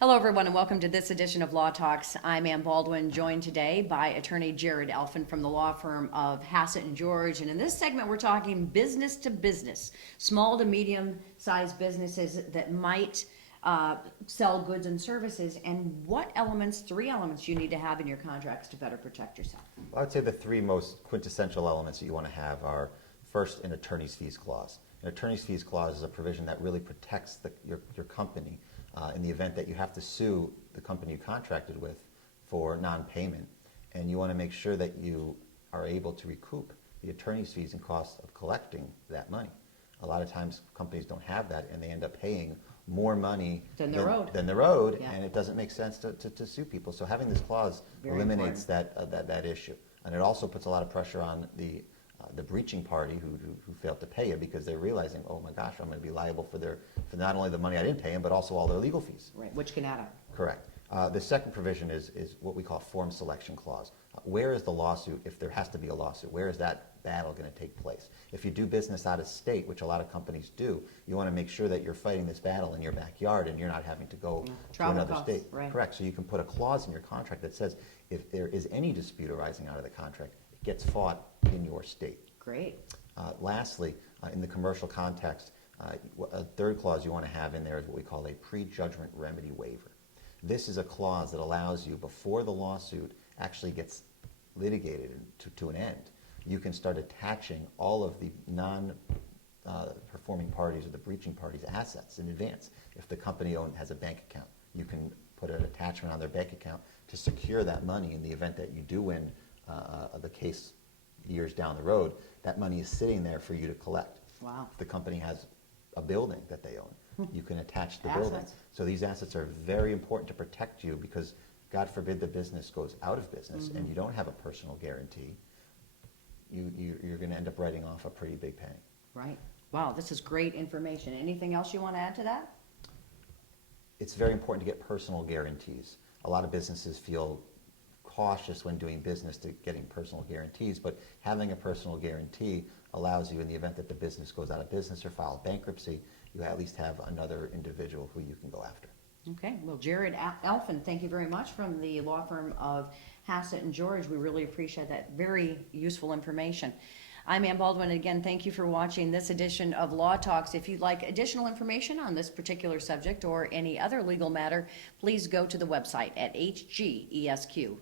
Hello, everyone, and welcome to this edition of Law Talks. I'm Ann Baldwin, joined today by attorney Jared Alfin from the law firm of Hassett and George. And in this segment, we're talking business to business, small to medium-sized businesses that might sell goods and services, and what elements, three elements, you need to have in your contracts to better protect yourself. I would say the three most quintessential elements that you want to have are, first, an attorney's fees clause. An attorney's fees clause is a provision that really protects your company in the event that you have to sue the company you contracted with for non-payment, and you want to make sure that you are able to recoup the attorney's fees and costs of collecting that money. A lot of times companies don't have that, and they end up paying more money than the road, Yeah. and it doesn't make sense to sue people. So having this clause Very eliminates that issue, and it also puts a lot of pressure on the breaching party who failed to pay you, because they're realizing, oh my gosh, I'm going to be liable for not only the money I didn't pay them, but also all their legal fees. Right, which can add up. Correct. The second provision is what we call a form selection clause. Where is the lawsuit, if there has to be a lawsuit? Where is that battle going to take place? If you do business out of state, which a lot of companies do, you want to make sure that you're fighting this battle in your backyard and you're not having to go to another state. Right. Correct. So you can put a clause in your contract that says if there is any dispute arising out of the contract, it gets fought in your state. Great. Lastly, in the commercial context, a third clause you want to have in there is what we call a prejudgment remedy waiver. This is a clause that allows you, before the lawsuit actually gets litigated to an end, you can start attaching all of the non-performing parties or the breaching parties' assets in advance. If the company has a bank account, you can put an attachment on their bank account to secure that money in the event that you do win the case years down the road. That money is sitting there for you to collect. Wow. If the company has a building that they own, you can attach the Assets. building. So these assets are very important to protect you, because God forbid the business goes out of business and you don't have a personal guarantee, you're going to end up writing off a pretty big penny. Right. Wow, this is great information. Anything else you want to add to that? It's very important to get personal guarantees. A lot of businesses feel cautious when doing business to getting personal guarantees, but having a personal guarantee allows you, in the event that the business goes out of business or file bankruptcy, you at least have another individual who you can go after. Okay, well, Jared Alfin, thank you very much, from the law firm of Hassett and George. We really appreciate that. Very useful information. I'm Ann Baldwin. Again, thank you for watching this edition of Law Talks. If you'd like additional information on this particular subject or any other legal matter, please go to the website at hgesq.com.